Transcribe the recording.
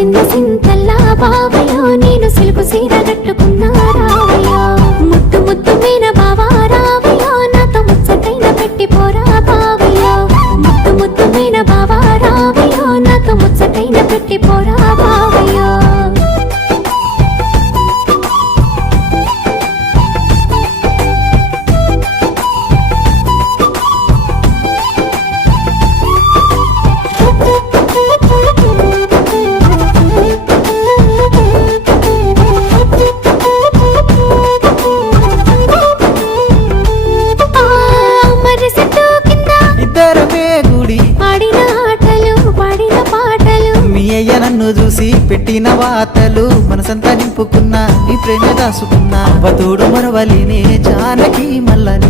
మురిసింద సింతల్లా బావయ్యో నేను సిలుకు సీర కట్టుకున్నా రావయ్యో ముద్దు ముద్దు మీన బావా రావయ్యో నాతో ముచ్చటైన పెట్టి పోరా బావయ్యో ముద్దు ముద్దు మీన బావా రావయ్యో నాతో ముచ్చటైన పెట్టి పోరా బావయ్యో నన్ను చూసి పెట్టిన వాతలు మనసంతా నింపుకున్నా నీ ప్రేమ దాసుకున్నా అవతోడు మరవలినే జానకి మల్ల